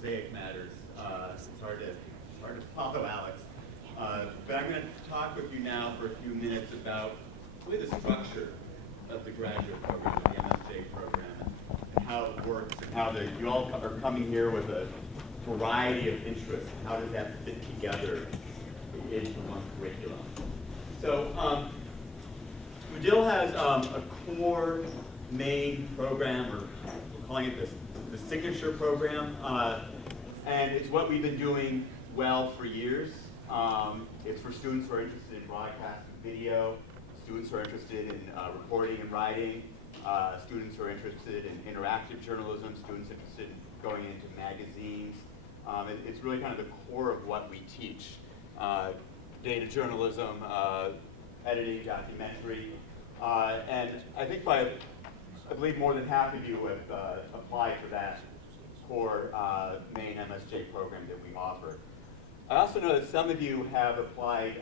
mosaic matters. It's hard to follow Alex. But I'm going to talk with you now for a few minutes about really the structure of the graduate program, of the MSJ program, and how it works, and how you all are coming here with a variety of interests. How does that fit together into one curriculum? So Medill has a core main program, or we're calling it the signature program, and it's what we've been doing well for years. It's for students who are interested in broadcast and video, students who are interested in reporting and writing, students who are interested in interactive journalism, students interested in going into magazines. It's really kind of the core of what we teach. Data journalism, editing, documentary, and I think I believe more than half of you have applied for that core main MSJ program that we offer. I also know that some of you have applied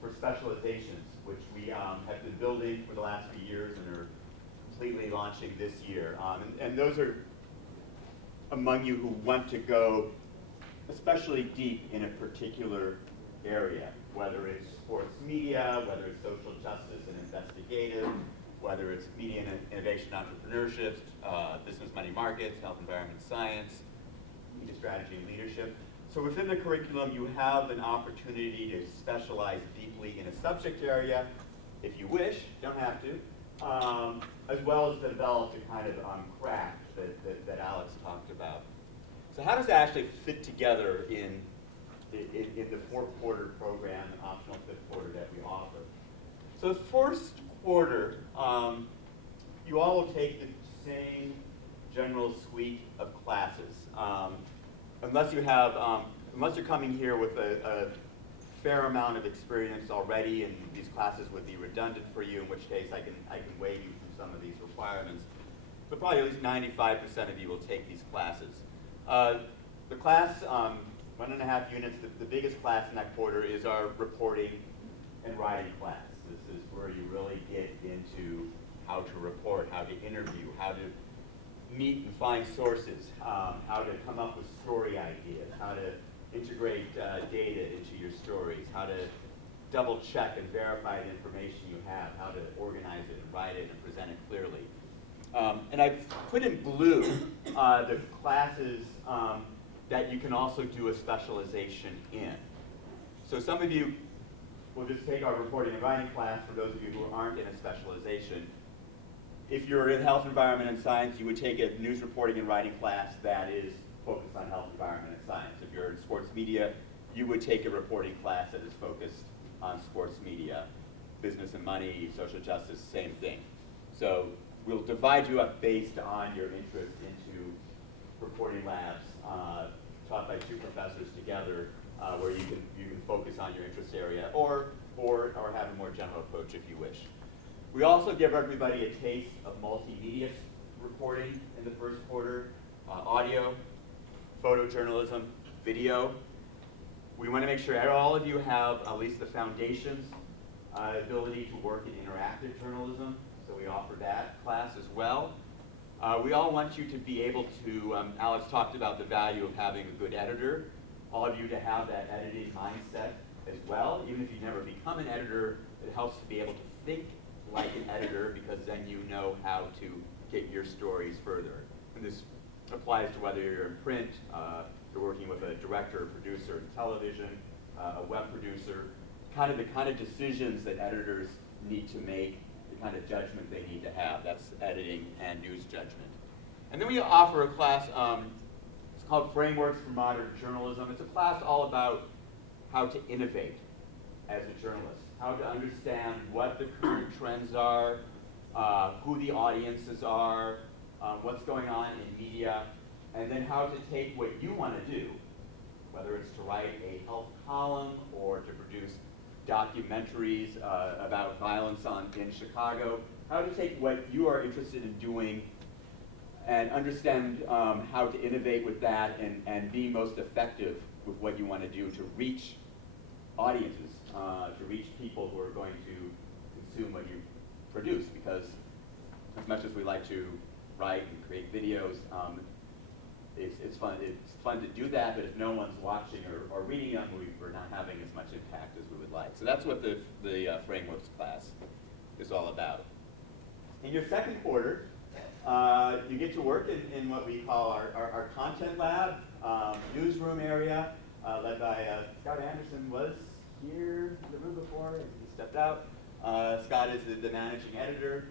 for specializations, which we have been building for the last few years and are completely launching this year. And those are among you who want to go especially deep in a particular area, whether it's sports media, whether it's social justice and investigative, whether it's media and innovation entrepreneurship, business money markets, health environment science, media strategy and leadership. So within the curriculum, you have an opportunity to specialize deeply in a subject area, if you wish, don't have to, as well as develop the kind of craft that Alex talked about. So how does that actually fit together in the four-quarter program, the optional fifth quarter that we offer? So the first quarter, you all will take the same general suite of classes. Unless you're coming here with a fair amount of experience already, and these classes would be redundant for you, in which case I can waive you from some of these requirements. But probably at least 95% of you will take these classes. The class, 1.5 units, the biggest class in that quarter is our reporting and writing class. This is where you really get into how to report, how to interview, how to meet and find sources, how to come up with story ideas, how to integrate data into your stories, how to double check and verify the information you have, how to organize it and write it and present it clearly. And I've put in blue the classes that you can also do a specialization in. So some of you will just take our reporting and writing class. For those of you who aren't in a specialization, if you're in health, environment, and science, you would take a news reporting and writing class that is focused on health, environment, and science. If you're in sports media, you would take a reporting class that is focused on sports media. Business and money, social justice, same thing. So we'll divide you up based on your interest into reporting labs taught by two professors together, where you can focus on your interest area, or have a more general approach if you wish. We also give everybody a taste of multimedia reporting in the first quarter, audio, photojournalism, video. We want to make sure all of you have at least the foundations, ability to work in interactive journalism, so we offer that class as well. We all want you to be able to, Alex talked about the value of having a good editor, all of you to have that editing mindset as well. Even if you've never become an editor, it helps to be able to think like an editor, because then you know how to get your stories further. And this applies to whether you're in print, you're working with a director or producer in television, a web producer, the kind of decisions that editors need to make, the kind of judgment they need to have. That's editing and news judgment. And then we offer a class, it's called Frameworks for Modern Journalism. It's a class all about how to innovate as a journalist, how to understand what the current trends are, who the audiences are, what's going on in media, and then how to take what you want to do, whether it's to write a health column or to produce documentaries about violence in Chicago, how to take what you are interested in doing and understand how to innovate with that and be most effective with what you want to do to reach audiences, to reach people who are going to consume what you produce. Because as much as we like to write and create videos, it's fun to do that, but if no one's watching or reading them, we're not having as much impact as we would like. So that's what the frameworks class is all about. In your second quarter, you get to work in what we call our content lab, newsroom area, led by Scott Anderson. Was here in the room before, he stepped out. Scott is the managing editor.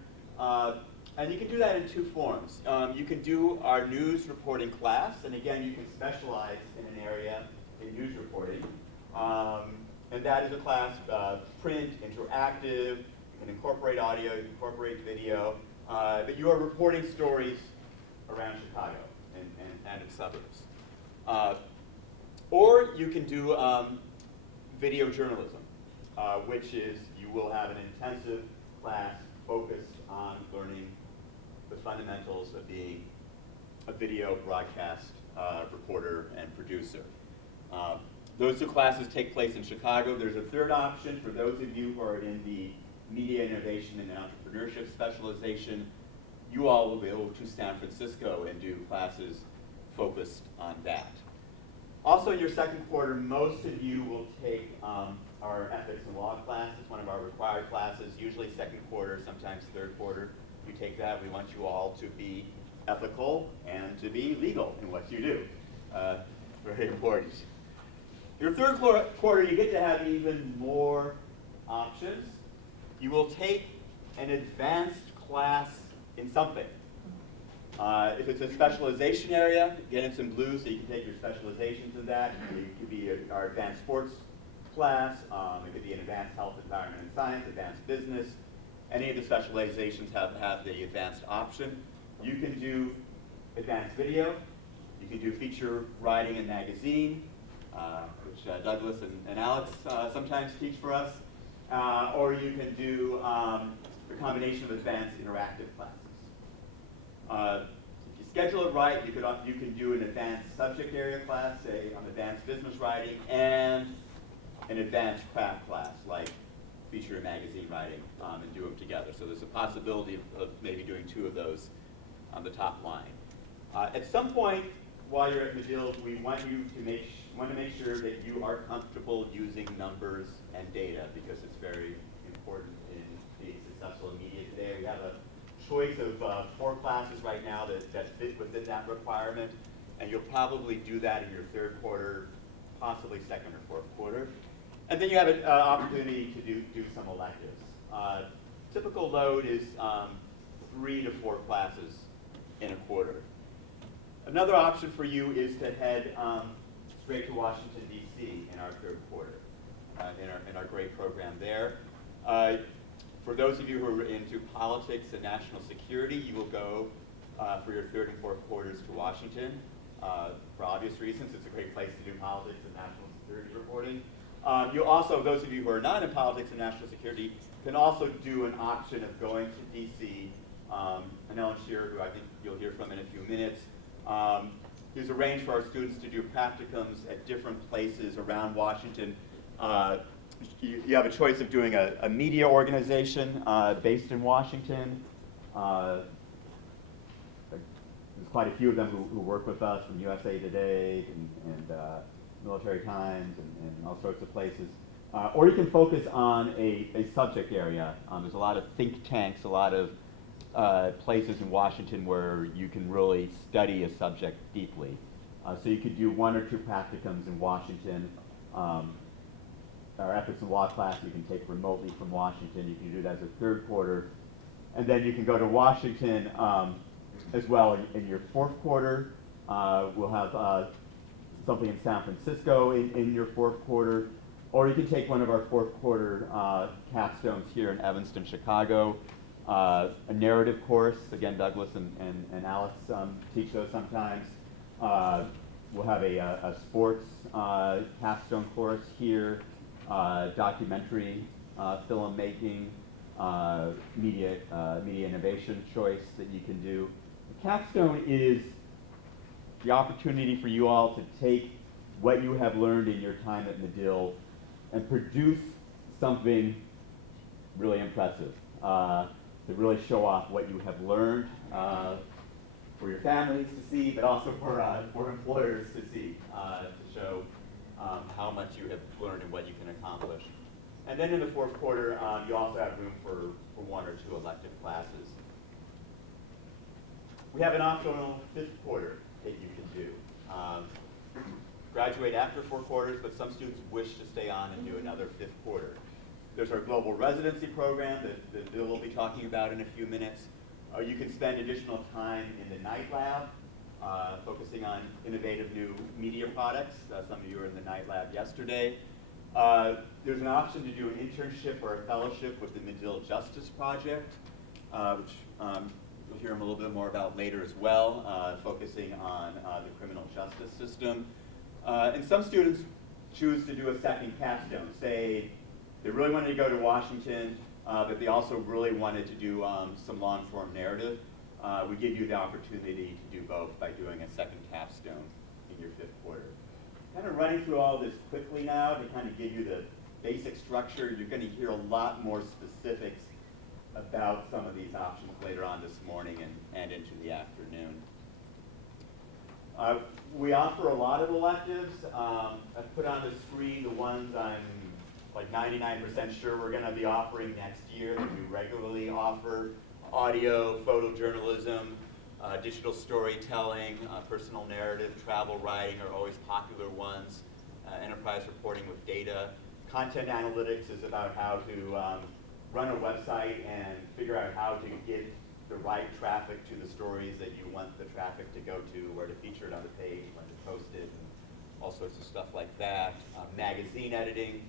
And you can do that in two forms. You can do our news reporting class, and again, you can specialize in an area in news reporting. And that is a class, print, interactive, you can incorporate audio, you can incorporate video, but you are reporting stories around Chicago and its suburbs. Or you can do video journalism, which is you will have an intensive class focused on learning the fundamentals of being a video broadcast reporter and producer. Those two classes take place in Chicago. There's a third option for those of you who are in the media innovation and entrepreneurship specialization. You all will be able to San Francisco and do classes focused on that. Also in your second quarter, most of you will take our ethics and law class. It's one of our required classes, usually second quarter, sometimes third quarter. You take that. We want you all to be ethical and to be legal in what you do. Very important. Your third quarter, you get to have even more options. You will take an advanced class in something. If it's a specialization area, get in some blue so you can take your specializations in that. It could be our advanced sports class. It could be an advanced health, environment, and science, advanced business. Any of the specializations have the advanced option. You can do advanced video. You can do feature writing and magazine, which Douglas and Alex sometimes teach for us. Or you can do a combination of advanced interactive classes. If you schedule it right, you can do an advanced subject area class, say on advanced business writing, and an advanced craft class, like feature and magazine writing, and do them together. So there's a possibility of maybe doing two of those on the top line. At some point while you're at Medill, we want you to make sure that you are comfortable using numbers and data, because it's very important in being successful in media today. We have a choice of 4 classes right now that fit within that requirement, and you'll probably do that in your third quarter, possibly second or fourth quarter. And then you have an opportunity to do some electives. Typical load is 3 to 4 classes in a quarter. Another option for you is to head straight to Washington, D.C. in our third quarter, in our great program there. For those of you who are into politics and national security, you will go for your third and fourth quarters to Washington. For obvious reasons, it's a great place to do politics and national security reporting. You also, those of you who are not in politics and national security, can also do an option of going to D.C. And Ellen Shearer, who I think you'll hear from in a few minutes, there's arranged for our students to do practicums at different places around Washington. You have a choice of doing a media organization based in Washington. There's quite a few of them who work with us, from USA Today and Military Times and all sorts of places. Or you can focus on a subject area. There's a lot of think tanks, a lot of places in Washington where you can really study a subject deeply. So you could do 1 or 2 practicums in Washington. Our ethics and law class you can take remotely from Washington. You can do that as a third quarter. And then you can go to Washington as well in your fourth quarter. We'll have something in San Francisco in your fourth quarter. Or you can take one of our fourth quarter capstones here in Evanston, Chicago. A narrative course, again, Douglas and Alex teach those sometimes. We'll have a sports capstone course here, documentary filmmaking, media innovation choice that you can do. The capstone is the opportunity for you all to take what you have learned in your time at Medill and produce something really impressive. To really show off what you have learned, for your families to see, but also for employers to see, to show how much you have learned and what you can accomplish. And then in the fourth quarter, you also have room for one or two elective classes. We have an optional fifth quarter that you can do. Graduate after 4 quarters, but some students wish to stay on and do another fifth quarter. There's our global residency program that Bill will be talking about in a few minutes. You can spend additional time in the night lab, focusing on innovative new media products. Some of you were in the night lab yesterday. There's an option to do an internship or a fellowship with the Medill Justice Project, which you'll hear a little bit more about later as well, focusing on the criminal justice system. And some students choose to do a second capstone. Say they really wanted to go to Washington, but they also really wanted to do some long-form narrative. We give you the opportunity to do both by doing a second capstone in your fifth quarter. Kind of running through all this quickly now to kind of give you the basic structure. You're going to hear a lot more specifics about some of these options later on this morning and into the afternoon. We offer a lot of electives. I've put on the screen the ones I'm like 99% sure we're going to be offering next year that we regularly offer. Audio, photojournalism, digital storytelling, personal narrative, travel writing are always popular ones. Enterprise reporting with data. Content analytics is about how to run a website and figure out how to get the right traffic to the stories that you want the traffic to go to, where to feature it on the page, when to post it, and all sorts of stuff like that. Magazine editing,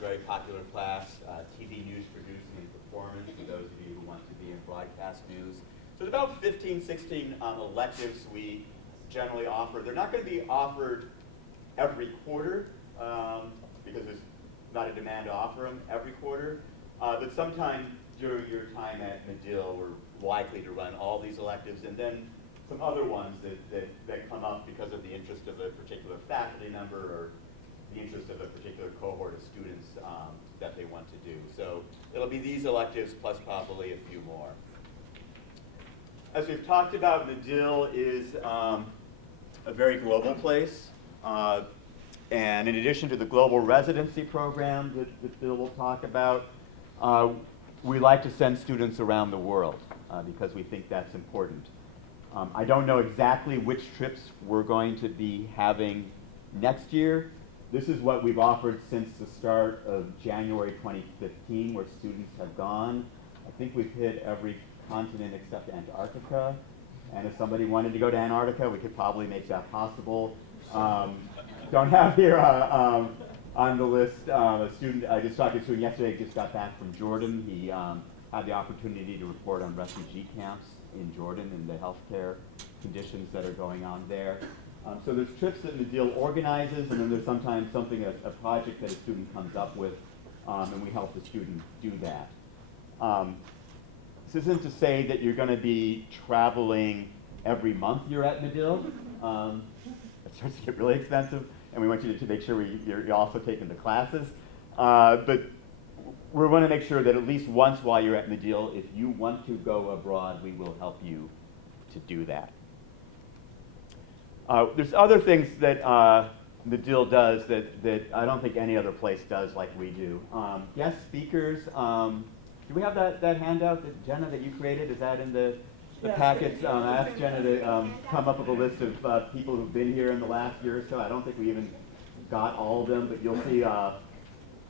very popular class. TV news producing and performance for those of you who want to be in broadcast news. So there's about 15, 16 electives we generally offer. They're not going to be offered every quarter because there's not a demand to offer them every quarter. But sometime during your time at Medill, we're likely to run all these electives and then some other ones that come up because of the interest of a particular faculty member or the interest of a particular cohort of students that they want to do. So it'll be these electives plus probably a few more. As we've talked about, Medill is a very global place. And in addition to the global residency program that Bill will talk about, we like to send students around the world because we think that's important. I don't know exactly which trips we're going to be having next year. This is what we've offered since the start of January 2015, where students have gone. I think we've hit every continent except Antarctica. And if somebody wanted to go to Antarctica, we could probably make that possible. Don't have here on the list a student. I just talked to a student yesterday, just got back from Jordan. He had the opportunity to report on refugee camps in Jordan and the healthcare conditions that are going on there. So there's trips that Medill organizes, and then there's sometimes something, a project that a student comes up with, and we help the student do that. This isn't to say that you're going to be traveling every month you're at Medill. It starts to get really expensive, and we want you to make sure you're also taking the classes. But we want to make sure that at least once while you're at Medill, if you want to go abroad, we will help you to do that. There's other things that Medill does that I don't think any other place does like we do. Guest speakers. Do we have that handout that Jenna that you created? Is that in the packets? I asked Jenna to come up with a list of people who've been here in the last year or so. I don't think we even got all of them, but you'll see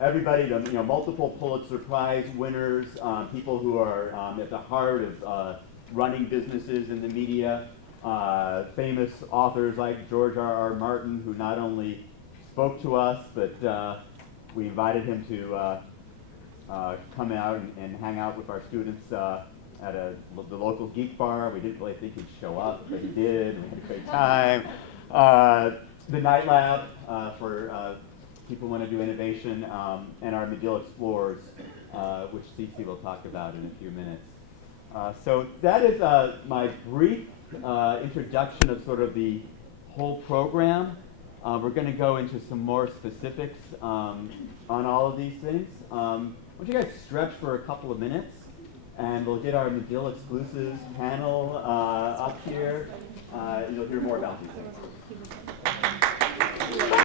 everybody, multiple Pulitzer Prize winners, people who are at the heart of running businesses in the media, famous authors like George R.R. Martin, who not only spoke to us, but we invited him to come out and hang out with our students at the local geek bar. We didn't really think he'd show up, but he did. We had a great time. The Night Lab for people who want to do innovation, and our Medill Explorers, which Cece will talk about in a few minutes. So that is my brief introduction of sort of the whole program. We're going to go into some more specifics on all of these things. Why don't you guys stretch for a couple of minutes, and we'll get our Medill Exclusives panel up here. you'll hear more about these things.